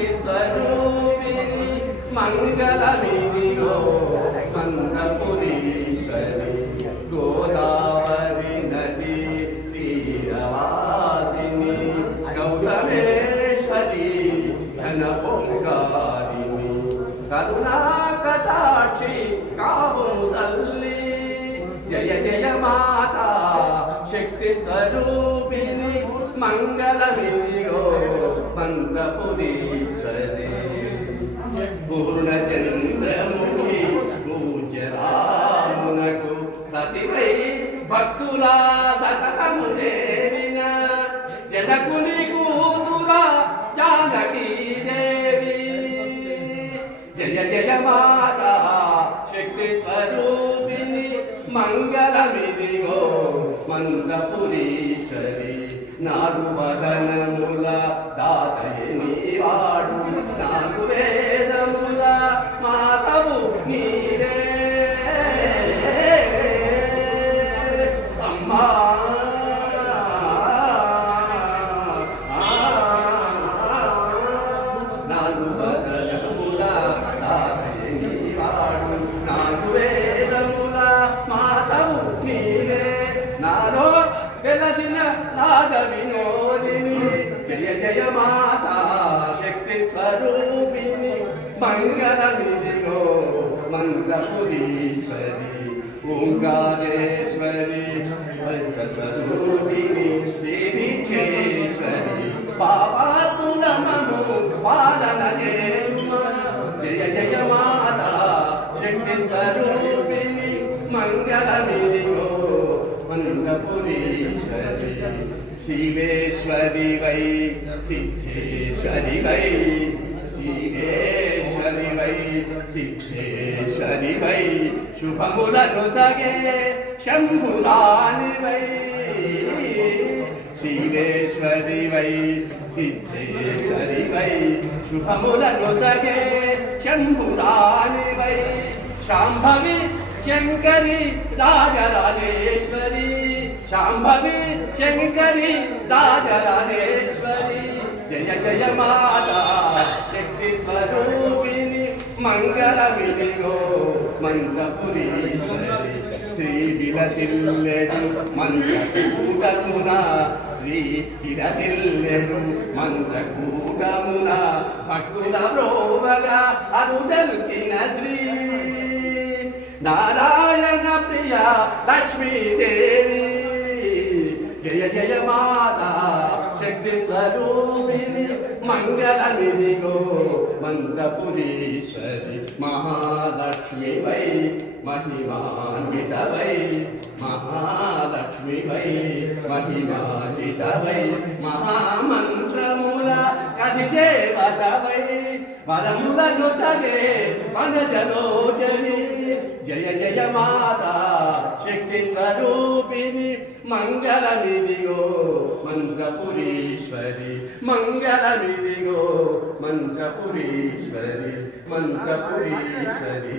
శక్తి స్వరూపిణి మంగళమిదిగో మంగళపురీశ్వరి గోదావరి నది తీరవాసిని గౌరవేశ్వరి ఘన పొంగారిని కరుణా కటాక్షి కావు తల్లి జయ జయ మాతా శక్తి స్వరూపిణి మంగళమిదిగో మంత్రపురీశ్వరి పూర్ణచంద్రముఖి పూజ్యరామునకు సతివై భక్తుల సతతము దేవిన జనకుని కూతురా జానకీ దేవి జయ జయ మాతా శక్తి స్వరూపిణి మంగళమిదిగో మంత్రపురీశ్వరి నాడు వదనముల దాతయే నీవాడు నాకు వేదముల మాతవు నీవే అమ్మా నాడు వదనముల దాతయే నీవాడు నాకు వేదముల మాతవు నీవే నాలో వెలసిన నాద వినోదిని జయ జయ మాతా శక్తి స్వరూపిణి మంగళమిదిగో మంత్రపురీశ్వరి ఓంకారేశ్వరి స్వరూపిణి శ్రీభిక్షేశ్వరి పాపాత్ములమము పాలన చేయుమా జయ జయ మాతా శక్తి స్వరూపిణి మంగళమిదిగో మంత్రపురీశ్వరి శివేశ్వరి వై సిద్ధేశ్వరి వై శివేశ్వరి వై సిద్ధేశ్వరి వై శుభములను సగే శంభురాని వై శివేశ్వరి వై సిద్ధేశ్వరి వై శుభములను సగే శంభురాని వై శాంభవి శంకరి రాజరాజేశ్వరి శాంభవి శంకరి రాజరాజేశ్వరి జయ జయ మాతా శక్తి స్వరూపిణి మంగళమిదిగో మంత్రపురీశ్వరి శ్రీ విలసిల్లెడు మంత్రకూటమున శ్రీ విలసిల్లెడు మంత్రకూటమున భక్తుల బ్రోవగా అరుదల్చిన శ్రీ నారాయణ ప్రియ లక్ష్మీదేవి జయ జయ మాతా శక్తి స్వరూపిణి మంగళమిదిగో మంత్రపురీశ్వరి మహాలక్ష్మి వై మహిమాన్విత వై మహాలక్ష్మి వై మహిమాన్విత వై మహామంత్రముల కధిదేవత వై వరములను సగే వనజలోచని జయ జయ మాతా శక్తి స్వరూపిణి మంగళమిదిగో మంత్రపురీశ్వరి మంగళమిదిగో మంత్రపురీశ్వరి మంత్రపురీశ్వరి